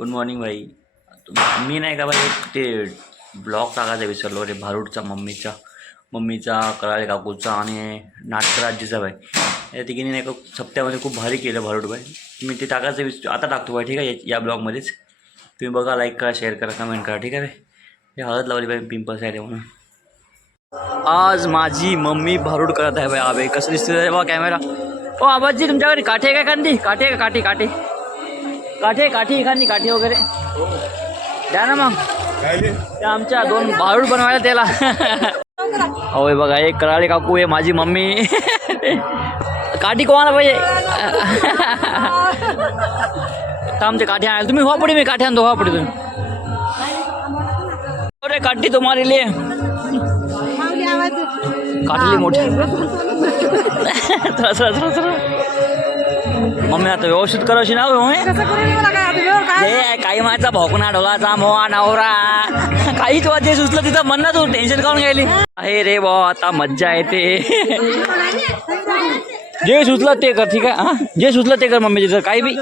Good morning भाई. मी नाही का भाई ते ब्लॉग टाकायचा विसरलो रे. भारूडचा मम्मीचा कराळे काकूचा आणि नाटकराजीचा भाई या तिघींनी नाही का सप्त्यामध्ये खूप भारी केलं भारूड भाई. मी ते टाकायचं आता टाकतो भाई. ठीक आहे या ब्लॉगमध्येच तुम्ही बघा, लाईक करा, शेअर करा, कमेंट करा. ठीक आहे भाई. हे हळद लावली भाई पिंपल्स आहे म्हणून. आज माझी मम्मी भारूड करत आहे भाई. आबे कसं दिसतं बघा कॅमेरा. ओ आबाजी तुमच्याकडे काठी आहे का एखादी? काठी आहे का? काठी एखादी काठी वगैरे द्या ना मग. ते आमच्या 2 भारूड बनवायला त्याला. होय बघा एक कराळे काकू आहे माझी मम्मी. काठी कोणाला पाहिजे? आमचे काठी आणायला तुम्ही हो पुढे. मी काठी आणतो हो पुढे तुम्ही. अरे काठी तुम्हाला लिए काटली मोठी. मम्मी आता व्यवस्थित करायची ना काही माझा भोकणा ढोलाचा मोहा नवरा काहीच जे सुचलं तिथं म्हणणं तू टेन्शन काढून गेली. अरे रे बा आता मज्जा येते. जे सुचलं ते कर. ठीक आहे. हां जे सुचलं ते कर मम्मी. तिथं काही बी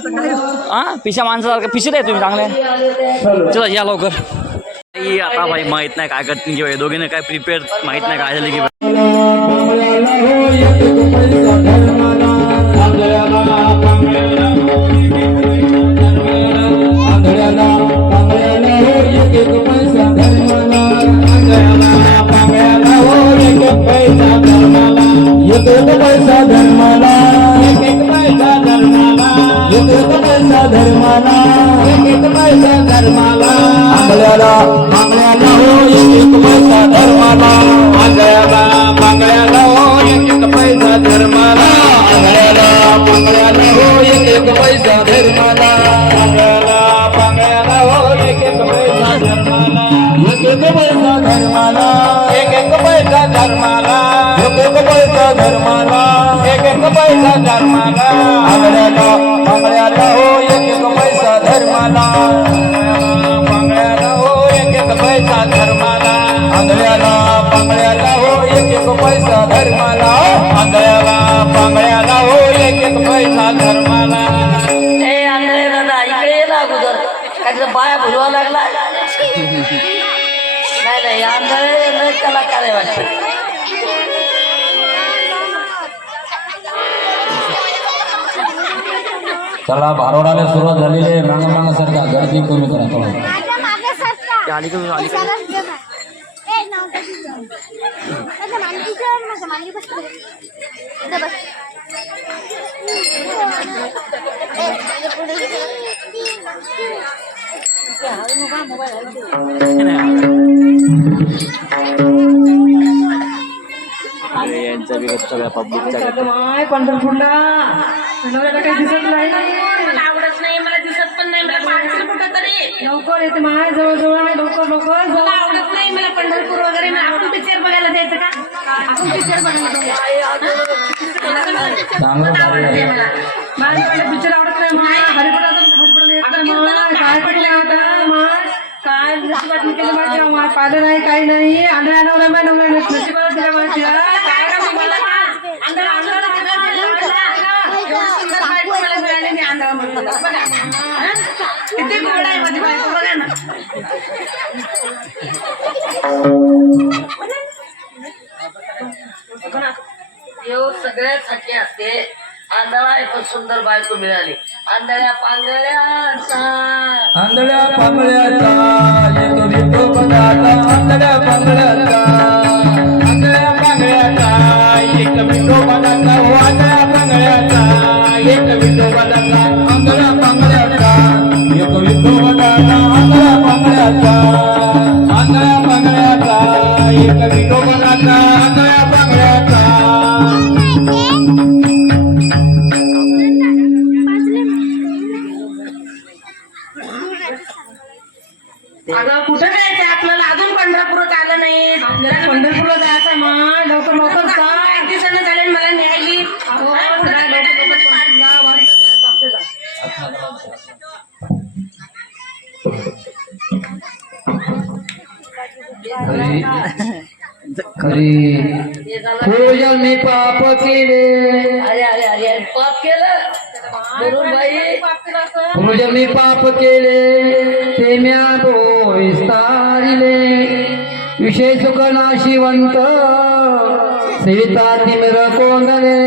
हां पिशा माणसासारखं पिशे आहे तुम्ही चांगले. चला या लवकर. आता भाई माहित नाही काय करतील किंवा दोघीने काय प्रिपेअर माहित नाही काय झालं की बाया भुलवा लागला. नाही आंधळे कलाकार आहे वाटतं. चला भारोडाला सुरुवात झालेली आहे. मागासारखा गर्दी कमी करा. यांचा बी सगळ्या पब्लिकचा पंढरपूरला काही दिसत नाही. मला आवडत नाही. मला दिसत पण नाही. मला पाहायचं कुठं तरी लवकर येते. माय जवळ आहे. लवकर मला आवडत नाही. मला पंढरपूर वगैरे. आपण पिक्चर बघायला जायचं का? आपण पिक्चर बघायला पिक्चर आवडत नाही. काय पण नाही होता. काय बातमी केलं माझ्या पाहिलं नाही काही नाही. आंधळ्या नवरा नशिबाला दिल्या माझ्या किती गोड आहे माझी बायको बघा ना. सगळ्यासाठी असते. आंधळा एक सुंदर बायको मिळाली. आंधळ्या पांगळ्याचा आंधळ्या पांगळ्याचा एक विठोबाचा. आंधळ्या पांगळ्याचा आंधळ्या पांगळ्याचा एक विठोबाचा. आंधळ्या पांगळ्याचा एक विठोबाचा. आंधळ्या पांगळ्याचा एक विठोबाचा. आंधळ्या पांगळ्याचा आंधळ्या पांगळ्याचा एक विठोबाचा. आंधळ्या पांगळ्याचा अगं कुठं जायचं आपल्याला? अजून पंढरपूर आलं नाही. आपल्याला पंढरपूरला जायचं मग. लवकर एक दिवसानं चालेल मला न्यायली. खरी पूजन मी पाप केले. अरे पाप केलं म्हणून बाई एवढे मी पाप केले ते म्या विस्तारिले विषय सुख नाशिवंत सीता तिमिर कोंदले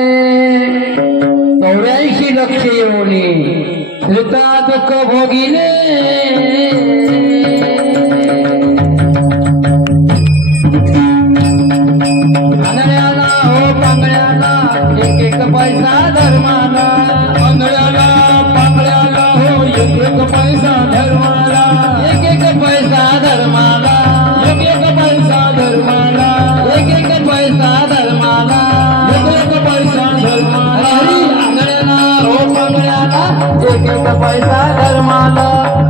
84 लक्ष योनी श्रुता दुःख भोगिले आंधळ्याला हो पांगळ्याला एक एक पैसा धर्माला आंधळ्याला पांगळ्याला हो एक एक पैसा धर्माला एक एक पैसा धर्माला एक एक पैसा धर्माला एक एक पैसा धर्माला एक एक पैसा धर्माला आंधळ्याला हो पांगळ्याला एक एक पैसा धर्माला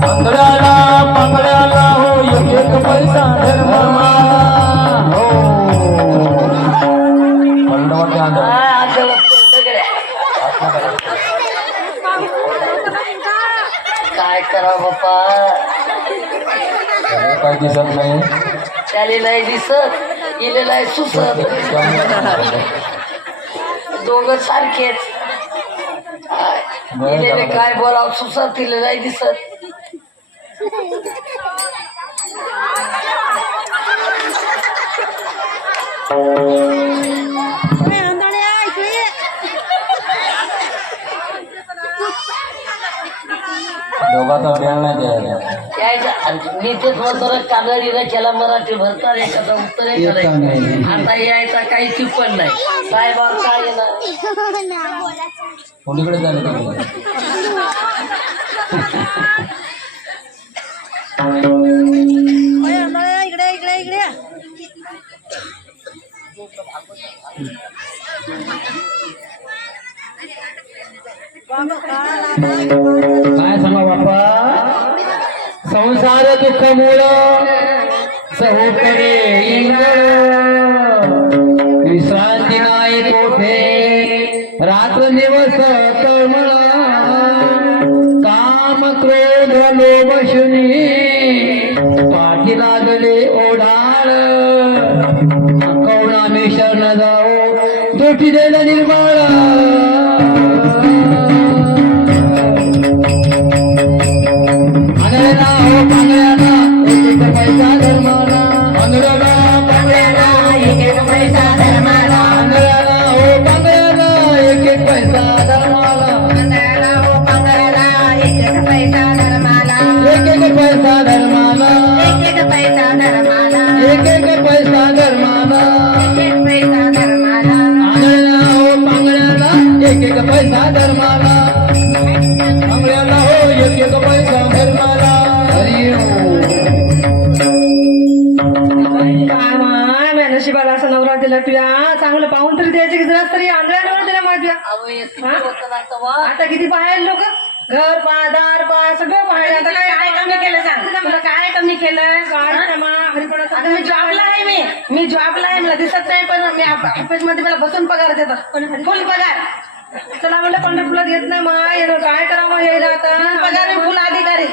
आंधळ्याला पांगळ्याला हो एक एक पैसा धर्माला हो काय करा बाप्पा काय दिसत नाही त्याला नाही दिसत इले नाही सुसत दोघं सारखेच इलेले काय बोलाव सुसत तिला नाही दिसत दोघांचा बेळ नाही द्यायला यायचा मी तेच म्हणतो कागडीला केला मराठी भरता एखादा उत्तर आता यायचा काही टिप्पण नाही साहेबावर काय येणार कोणीकडे झालं काय सांगा बाप्पा संसार दुःख मूळ सहोकडे विश्रांती नाही कोठे रात्र दिवस तळमळा काम क्रोध लोभ शुनी पाठी लागले ओढाळ कवणा मी शरण जाओ दोटी देला निर्माळा आंधळ्याला हो पांगळ्याला एक एक पैसा धर्माला आंधळ्याला पांगळ्याला एक एक पैसा धर्माला आंधळ्याला हो पांगळ्याला एक एक पैसा धर्माला आंधळ्याला हो पांगळ्याला एक एक पैसा धर्माला एक एक पैसा धर्माला एक एक पैसा धर्माला एक एक पैसा धर्माला एक एक पैसा धर्माला आंधळ्याला हो पांगळ्याला एक एक पैसा धर्माला पांगळ्याला हो एक एक पैसा धर्माला नशिबाला असा नवरा दिला तुया चांगलं पाहून तरी द्यायचे की जरा तरी आंधळ्यावर दिला माझ्या आता किती पाहायला लोक घर पाय दार पाय सगळं पाहायला आता काय कमी केलं सांग तुला काय कमी केलं आता मी जॉबला आहे मी जॉबला आहे मला दिसत नाही पण मी ऑफिस मध्ये मला बसून पगार देतात फुल पगार चला म्हणलं पंढरपूरला घेत नाही मग काय करावं यायला आता पगार फुल अधिकारी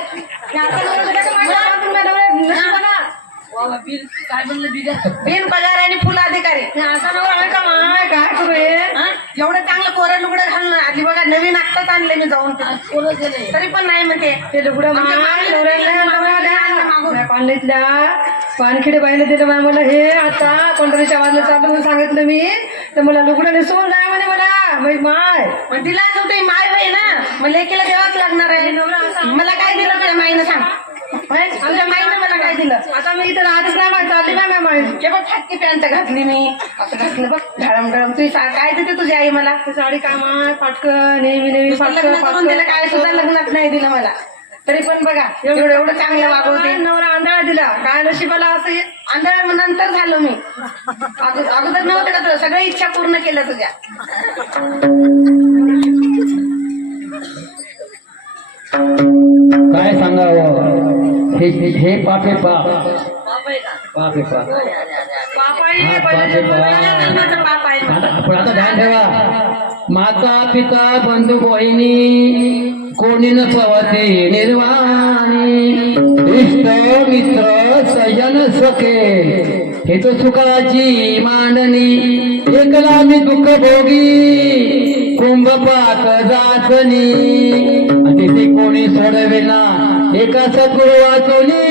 काय म्हणलं दिल्या बिन पगार आणि फुल अधिकारी असा नवरा आहे का माय काय करू हे एवढं चांगलं कोरं लुगडं घालणं आधी बघा नवीन आत्ताच आणले मी जाऊन तरी पण नाही म्हणते ते लुगडं कॉलेजला पानखिडे बाईला दिलं माय मला हे आता पंढरीच्या वाजला चालू म्हणून सांगितलं मी तर मला लुगडं नेसून जाय म्हणे मला माय पण तिलाच होते माय बाई ना मग लेकीला देवाच लागणार आहे मला काय दिलं तुझ्या माईनं सांग आमच्या माईनं मला काय दिलं आता मी इथं राहतच नाही माहिती चालली नाही माई केवळ फाटकी पॅन्ट घातली मी असं घातलं बघ ढळम ढळम तुझी काय देते तुझी आई मला ती साडी कामा फाटकं नेहमी नेहमी फाटकं तिला काय सुद्धा लग्नात नाही दिलं मला तरी पण बघा एवढं एवढं चांगलं वागवते नवरा आंधळा दिला काय नशिबाला असं आंधळा नंतर झालो मी अगोदर नव्हतं का तुला सगळ्या इच्छा पूर्ण केल्या तुझ्या काय सांगावं हे पापे पाप पापे पाप पण आता ध्यान ठेवा माता पिता बंधू बहिणी कोणी न पवते निर्वाणी इष्ट मित्र सजन सखे हे तो सुखाची मांडणी एकला मी दुःख भोगी कुंभ पाक जाचनी तिथे कोणी सोडवेना एका सद्गुरु वाचवली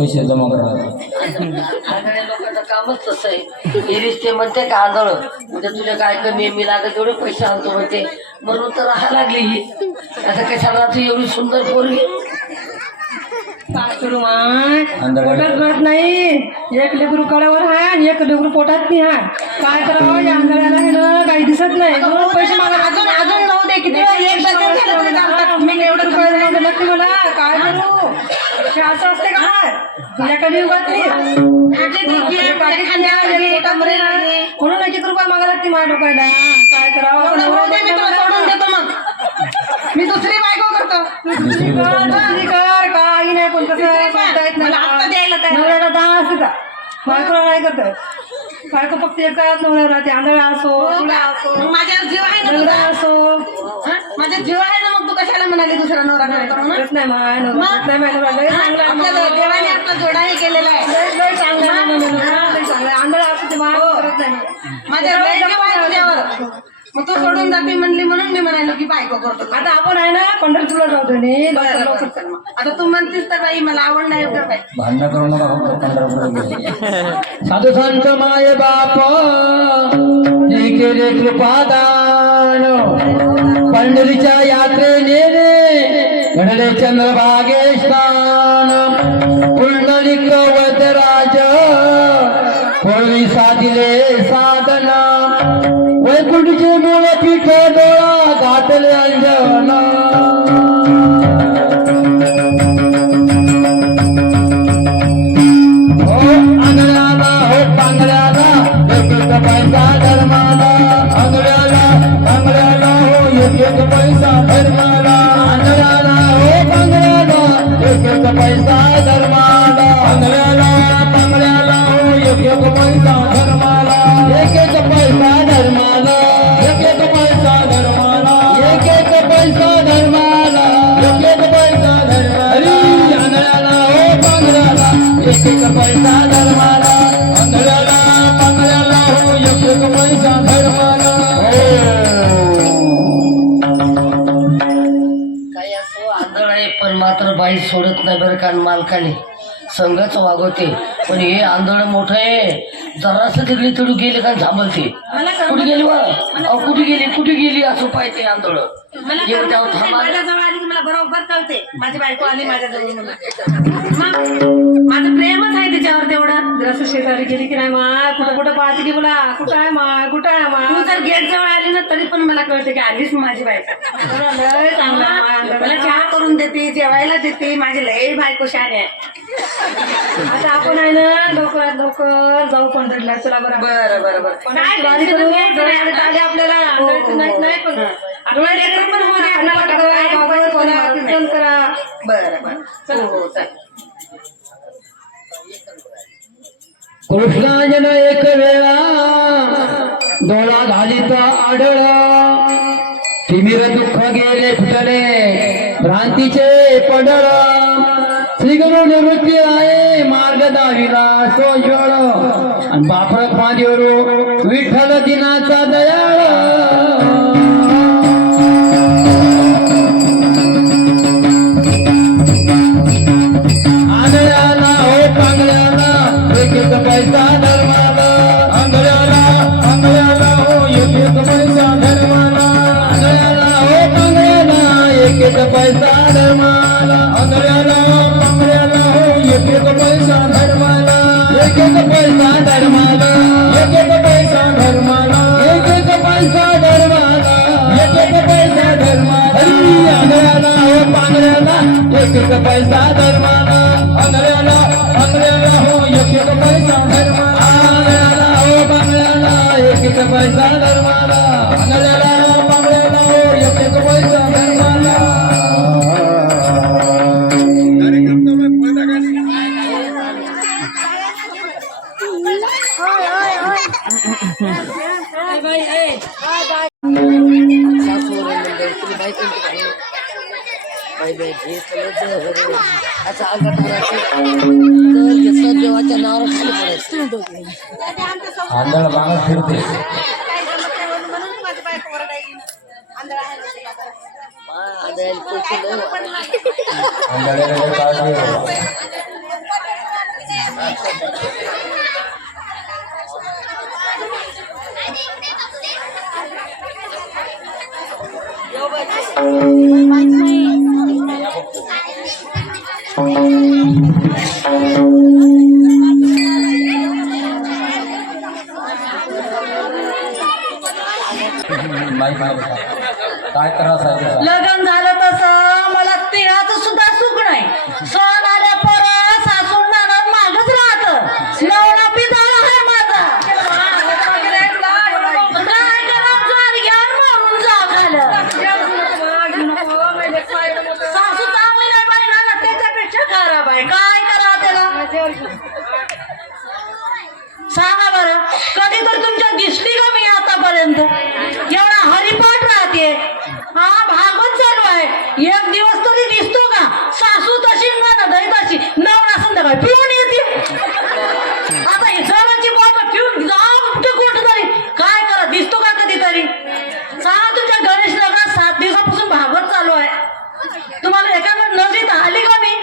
पैसे जमा करा. आंधळ्या लोकांचं कामच तसं आहे. एरीस ते म्हणते का आंधळ म्हणजे तुझ्या काय कमी मी लागत एवढे पैसे आणतो म्हणते म्हणून तर राहा लागली ही. आता कशाला तू एवढी सुंदर पोरगी काय करू माय पोटात भरत नाही. एक लेकरू कडावर आहे आणि एक लेकरू पोटात नाही आहे. काय करावं या आंधळ्याला हे ना काही दिसत नाही म्हणून पैसे मला अजून अजून राहू दे किती मी एवढं रुपये नक्की मला काय करू हे असं असते काय तुझ्या कधी उगत नाही म्हणून एक रुपये मागा लागते माझ्या डोक्याला. काय करावं सोडून देतो मग मी दुसरी बायको करतो. दुसरी कर काही नाही पण कसं करता येत नाही. नवऱ्याला दहा असते का बायकोला नाही करत. बायको फक्त एकाच नवऱ्यावर राहते. आंधळा असो माझ्यावर जीव आहे ना असो माझ्या जीव आहे ना. मग तू कशाला म्हणाली दुसरा नवरा करत नाही देवाने आपला जोडाही केलेला आहे चांगला. आंधळा असतो ते करत नाही माझ्या जीव आहे तुझ्यावर. मग तू सोडून जाते म्हणली म्हणून मी म्हणालो की बायको करतो. आता आपण आहे ना पंढरपूरला जातो. आता तू म्हणतीस तर बाई मला आवड नाही भांडण करू नका. साधू संत माय बाप केले कृपादान पंढरीच्या यात्रेने घडले चंद्रभागे स्नान. पुंडलिक वदराज होळी साधिले साधना वैकुंठचे मूळ पीठ डोळा घातले अंजना. हो आंधळ्याला हो पांगळ्याला एक एक पैसा धर्माला. आंधळ्याला पांगळ्याला हो एक एक पैसा धर्माला. आंधळ्याला हो पांगळ्याला एक एक पैसा धर्माला. आंधळ्याला पांगळ्याला हो एक एक पैसा धर्माला. एक एक पैसा धर्माला. एक एक पैसा धर्माला. एक एक पैसा धर्माला. एक एक पैसा धर्माला. आंधळ्याला हो पांगळ्याला एक एक पैसा धर्माला. आंधळ्याला पांगळ्याला हो एक एक पैसा धर्माला. काही असो आंधळ आहे पण मात्र बाई सोडत नाही बरं का. मालकाने संघच वागवते पण हे आंधळ मोठं आहे. जरासं तिकडे तडू गेले का थांबलते. कुठे गेली वा कुठे गेली असं पाहिजे आंधळ. माझ्याजवळ आली की मला बरोबर कळते माझी बायको आली माझ्याजवळ. माझं प्रेमच आहे त्याच्यावर तेवढं. जसं शेजारी गेली की नाही माय कुठं कुठं पाहते की मला कुठं आहे माय कुठं आहे माय. तू जर गेट जवळ आली ना तरी पण मला कळते की आलीच माझी बायको. चांगला मला चहा करून देते जेवायला देते. माझी लई बायको शाने आहे. आता आपण आहे ना लवकर जाऊ पंढरीला. चला बरं बरं बरं बरं आपल्याला नाही पण करा. बरं बरं चल हो चल. कृष्णाजन एक वेळा डोळा घालीचा आढळा. तिमिर दुःख गेले फुटले भ्रांतीचे पडळ. श्रीगुरु निवृत्ती आहे मार्ग दाविला सोजळ. आणि बापरत माझ्यावर विठ्ठल दिनाचा दयाळ. आंधळ्याला हो पांगळ्याला एक एक पैसा धर्माला. आंधळ्याला एक एक पैसा धर्माला आंधळ्याला आंधळ्याला हो एक एक पैसा धर्माला आंधळ्याला हो बांगड्याला एक एक पैसा धर्माला आंधळ्याला बांगड्याला हो एक एक पैसा धर्माला देवाच्या नावावर खाली पडायचं आंधळ माणूस फिरते आंधळ्याला काढते काय त्रास आहे त्याचा? लग्न झालं तसं मला तिळाचं सुद्धा सुख नाही. सण आल्या परत सासून नानात मागच राहत. नवरा पिताळा आहे माझा. काय करा जर घ्या म्हणून जा झालं. सासू चांगली नाही बाई नाना त्याच्यापेक्षा खराब आहे. काय करा त्याला सांगा बरं. कधी तर तुमच्या दिसली का मी आतापर्यंत? एवढा हरिपाठ राहते हा भागवत चालू आहे. एक दिवस तरी दिसतो का? सासू तशी नणंद तशी नवरा संध्याकाळी पिऊन येते. आता ही जराची बॉटल पिऊन जाऊ कुठं तरी काय करा दिसतो का कधीतरी? सांगा तुमच्या गणेश लग्नात 7 दिवसापासून भागवत चालू आहे. तुम्हाला एखाद्या नजरेत आली का मी?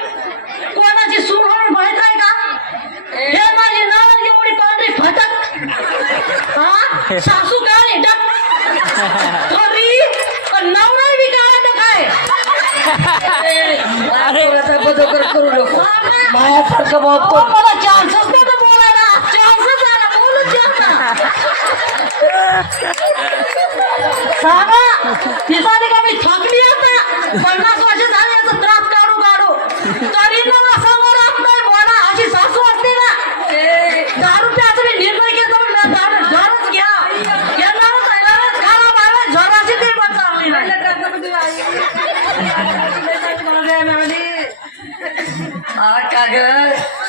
कोणाची सून म्हणून माहित आहे का? हे माझी नणंद एवढी पांढरी फटक हा सासू काय तरी नवरा बी काय तर काय बदल करू नको मायासारखं बाप मला चान्सच नव्हता बोलायला. चान्सच आला बोलूच देत ना. सांगा दिसाली का मी थकली आता. 50 वर्ष झाली याचा त्रास काढू तरी मला समोर राहत नाही. बोला अशी सासू असते ना. दारू प्यायचा मी निर्णय घेतो. दारूच घ्या झराशी ते पण चांगली नाही. हा का ग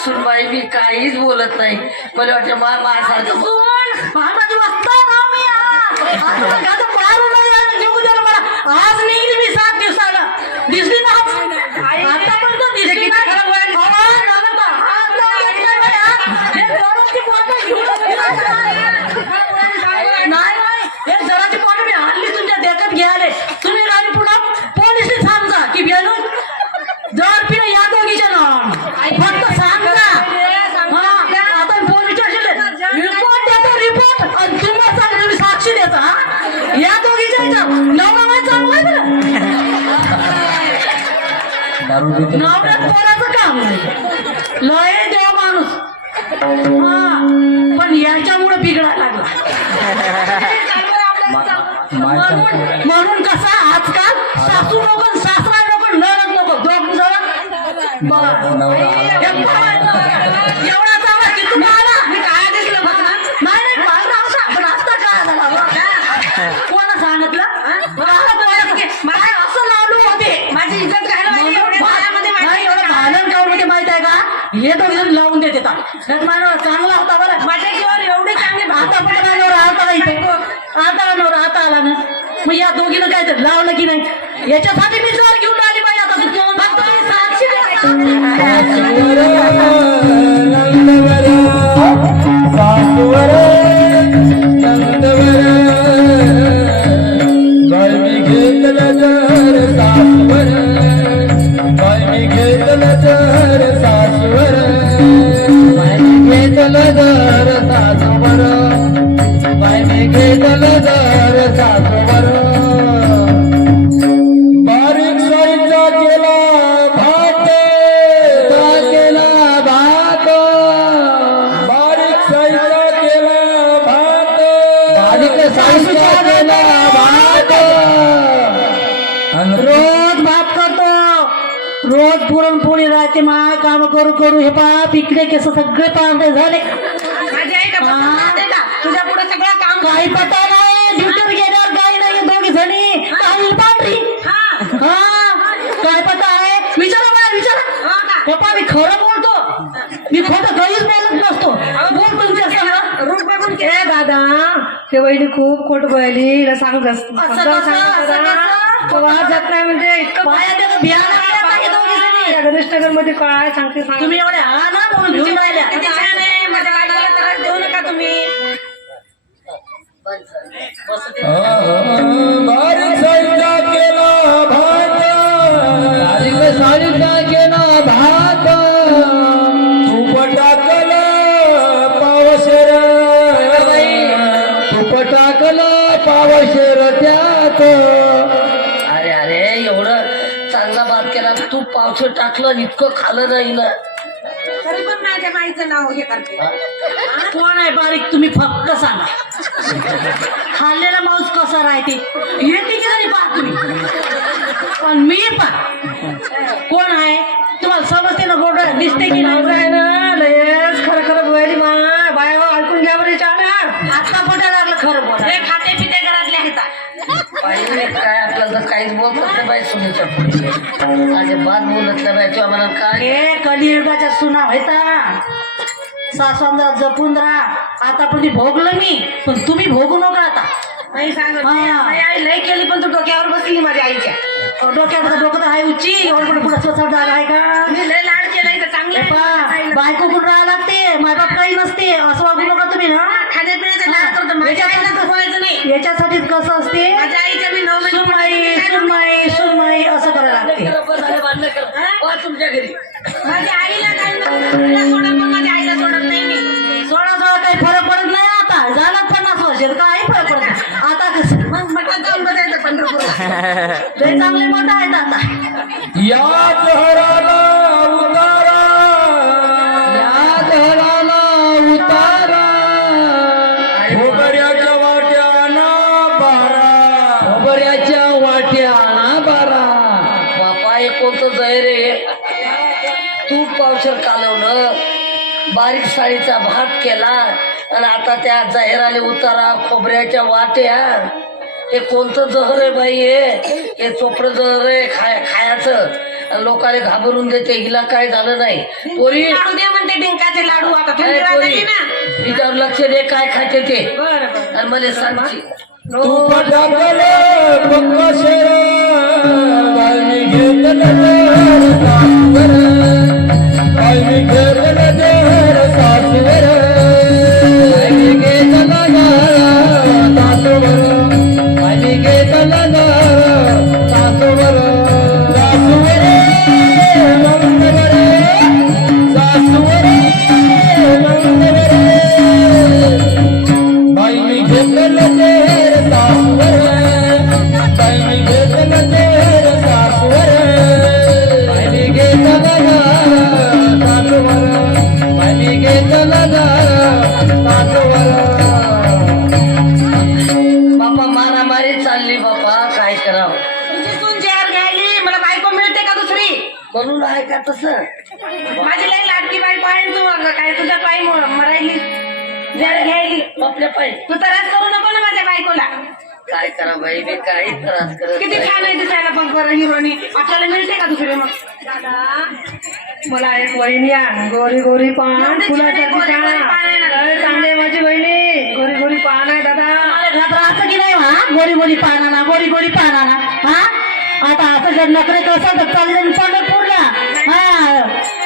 सुनबाई मी काहीच बोलत नाही. मला वाटतं माझ्यासारखं महाराज वाजता ना मी आज निघली मी 7 दिवसाला. दिसली ना आतापर्यंत दिसली ना. नाही हे जराची पाणी मी हल्ली तुमच्या देखत घ्यायले. तुम्ही गाडी पुन्हा पोलिसने सांगा की बेलून जर पिणं या दोघीच्या नाव फक्त सांगा. आता पोलीस स्टेशनला रिपोर्ट देतो रिपोर्ट आणि तुम्हाला सांगा तुम्ही साक्षी देता. या दोघीच्या नवरा चांगला आहे बरं. नवऱ्यात पोराचं काम नाही. लय देव माणूस हा पण याच्यामुळे बिघडायला लागला. म्हणून कसा आजकाल सासू नको सासरा नको नरक नको दोघ जण एवढा चांगला तिथून आला मी काय दिसलं बघ. नाही पाहिलं होता पण आता काय झाला कोणा सांगितलं मला असं लावलं होते. माझी इज्जत घ्यायला एवढं भालन कावडमध्ये माहित आहे का? हे दोघीजण लावून देते माझ्यावर चांगला होता बरं. माझ्या जीवावर एवढी चांगली भाता पण माझ्यावर आता इथे आता नवरा आता आला ना. मग या दोघीनं काय तर लावलं की नाही याच्यासाठी मी जर घेऊन आली पाहिजे. आता साक्षी बारीक साईचा केला भात बारीक साईचा केला भात रोज बाप करतो रोज पुरणपोळी राहते माय काम करू करू हे पा पिकले केस सगळे पांढरे झाले माझी आई का तुझ्या पुढे सगळं काम काही पता नाही ड्युटीवर गेल्यावर काही नाही दोघी जणी काही पांढरी हा हा काय पता आहे विचारा बाय विचारा हो का पप्पा मी खरं बोलतो मी खोटं काहीच बोलत नसतो बोल तुमच्या सांगा रूप बघून ए दादा ते वहिनी खूप खोट बोलली हिला सांगत जात नाही म्हणजे इतकं पाया त्याचं ध्यान आहे पाहिजे दोघी जणी गणेश नगर मध्ये काय सांगते सांग तुम्ही एवढे हा ना म्हणून घेऊन राहिल्या किती छान आहे माझ्या बायकोला त्रास देऊ नका तुम्ही बारीक साईडला केला भात बारीक साईडला केला भात तूप टाकलं पावशेर तूप टाकलं पावशेर त्यात अरे अरे एवढं चांगला भात केला तू पावसात टाकलं आणि इतकं खाल्लं नाही ना तरी पण माझ्या बाईचं नाव हे करते कोण आहे बारीक तुम्ही फक्त सांगा खाल्लेला मांस कसा राहते येते की नाही पहा तुम्ही पण मी पहा कोण आहे तुम्हाला समजते ना गोड दिसते की नाही आहे ना लयच खरं खरं बोलायली मा बाया ऐकून घ्या बरे चालणार आता पटायला लागलं खरं बोला हे खाते पिते घरातल्या घेतात पाहिजे काय आपल्याला तर काहीच बोलत नाही बाई सुनेच्या पुढे माझे बात बोलत नाही बाई तुला म्हणा काय हे कलियुगाच्या सुना व्हायचा सासवांना जपून राहा आता पण भोगलं मी पण तुम्ही भोगू नका आता नाही सांगत हा. माझी आई लय केली पण तू डोक्यावर बसली माझ्या आईच्या डोक्यात डोकं तर आहे उच्ची एवढं पुढे स्वतः जागा आहे का मी लय लाड केलंय तर चांगलं आहे. पहा, बायको कुठं राहावं लागते मायबाप काही नसते असं वागू नका तुम्ही ना खाण्यापिण्याचा लाड करतो माझ्या आईला तसं नाही याच्यासाठीच कसं असते माझ्या आईच्या मी 9 सुनमाई सुनमाई सुनमाई असं करायला लागते तुमच्या घरी माझ्या आईला काही नसतं सोडत पण माझ्या आईला सोडत नाही मी सोळा सोळा काही फरक पडत नाही आता झाला 50 वर्ष काही फरक पडत नाही आता कसं मग मठात जाऊन बसायचं पंढरपूरला लय चांगले मोठं आहेत आता या जहराला उतारा या जहराला उतारा खोबऱ्याच्या वाट्याना बारा खोबऱ्याच्या वाट्याना बारा बापा हे कोणतं जय रे तूप पावशर कालवलं बारीक साळीचा भात केला आणि आता त्या जाहिराने उतारा खोबऱ्याच्या वाट्या हे कोणतं जहर आहे बाई हे चोपडं जहर आहे खायचं आणि लोकांना घाबरून देते हिला काय झालं नाही पोरी लाडू दे म्हणते डिंकाचे लाडू आता थंडी काय पोरी वाजली ना तिच्यावर लक्ष दे काय खाते ते बरं बरं आणि मला सांगची तूप टाकलं बकशेर बाई घेतलं सासवर बाई घेतलं देर सासवर बाई घेतलं सासवर बाई घेतलं सासवर सासवर नंदवर सासवर नंदवर बाई मी घेतलं देर सासवर बाई मी घेतलं देर सासवर बाई मी घेतलं सासवर बाई मी घेतलं सासवर बापा मारामारी चालली बापा काय करावं तुझी सून जहर घ्यायली मला बायको मिळते का दुसरी म्हणून आहे का तसं माझी लय लाडकी बायको आहे ना तू अगं काय तुझ्या पायी मरायली जहर घ्यायली आपल्या पाहिजे तू त्रास करू नको ना माझ्या बायकोला काय करा बाई मी काही त्रास करत किती नाही. छान आहे दिसायला पण बरं हिरोनी आपल्याला मिळते का दुसरी मग दादा मला एक वहिनी आहे गोरी गोरी पान एवढी फुलाच्या छान आहे, गोरी गोरी पान आहे ना. चांगली आहे माझी बहिणी गोरी गोरी पान आहे दादा मला घरात राहायचं की नाही हा गोरी गोरी पानाना गोरी गोरी पानाना हा आता असं जर नकरे कसं तर चाललं पंढरपूरला हा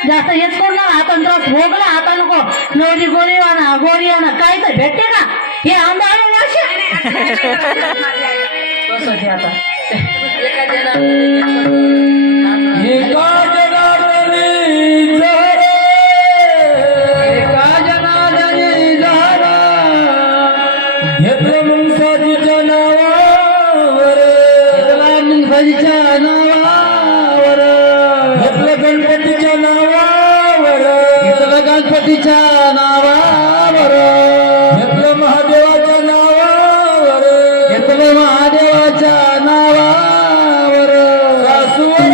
जास्त हेच करणार आता त्रास भोगला आता नको नवरी गोरी आणा गोरी आणा काय तर भेटते का हे आंबा माझी आई कसं ते आता एका जणाला एका जनार्दनी जहर एका जनार्दनी जहर घेतलं मुंगसाजीच्या नावावर घेतला मुंगसाजीच्या नावावर घेतलं गणपतीच्या नावावर घेतलं गणपतीच्या नावावर घेतलं महादेवाच्या नावावर घेतलं महादेवाच्या नावावर सासवर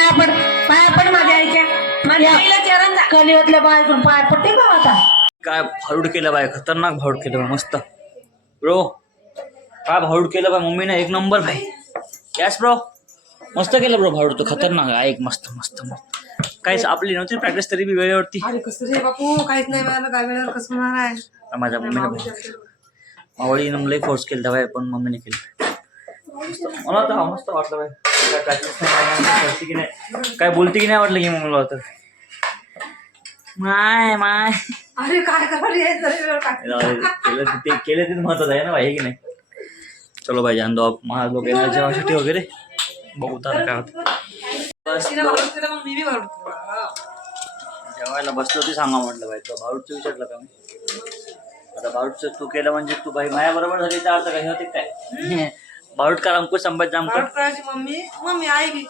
पाया पड माझ्या आईच्या माझ्या आईला चरण जा. कलियुगल्या बायकडून पाया पडते का आता काय भारूड केलं बाय, खतरनाक भारूड केलं बाय, मस्त ब्रो. काय भारूड केलं बाय मम्मीने, एक नंबर भाई. यस ब्रो, मस्त केलं ब्रो भारूड, तो खतरनाक आहे, एक मस्त मस्त मस्त. काहीच आपली नव्हती प्रॅक्टिस तरी बी वेळेवरती. अरे कसं रे बापू, काहीच नाही मिळालं, काय वेळेवर कसं होणार आहे. माझ्या मम्मीने मावळीनं लई फोर्स केलं बाय, पण मम्मीने केलं. मला तर मस्त वाटलं बाय. काय प्रॅक्टिस नाही करते की नाही, काय बोलते की नाही वाटलं की मग मला तर माय माय अरे काय करायला केले ते महत्वाचं आहे ना भाई, की नाही. चलो भाई जान दो आप, महाराज लोग येणार जेवायसाठी वगैरे, बघू तर काय होतं. मग मी बी भारूड जेवायला बसलो ती सांगा म्हटलं भाई, तो भारूडचं विचारलं का मी. आता भारूडचं तू केलं म्हणजे तू भाई माझ्या बरोबर झाली, तर अर्थ काही होते काय. भारूडकार अंकुश संभाजी जामकर, करायची मम्मी आई बी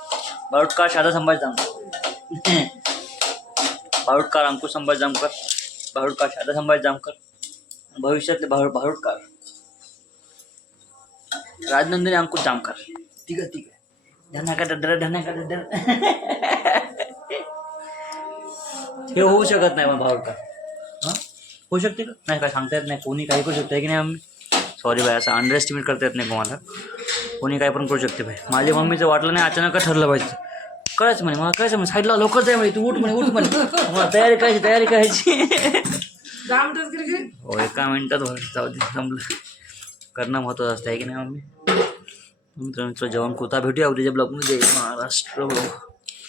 भारूडकार शादा संभाजी जामकर, भारूडकार अंकुश संभाजी जामकर, भारूडकार शादा संभाजी जामकर, भविष्यातले भारूडकार राजनंदिनी अंकुश जामकर. ठीक आहे धन्यका हे होऊ शकत नाही मग भारूडकार. हां होऊ शकते का नाही, काय सांगता येत नाही, कोणी काही करू शकते की नाही. आम्ही सॉरी भाई, असं अंडर एस्टिमेट करता येत नाही कोणाला, कोणी काय पण करू शकते भाई. माझ्या मम्मीचं वाटलं नाही, अचानक ठरलं पाहिजे, कळायचं म्हणे मला, कळायचं म्हणे साईडला लोकच आहे म्हणे, तू उठ म्हणे मला तयारी करायची. हो, एका मिनिटात जाऊ दे, जमलं. करणं महत्त्वाचं असतं आहे की नाही मम्मी. मित्रांनो जेवण कोता भेटूया उद्याच्या ब्लॉगमध्ये. जय महाराष्ट्र.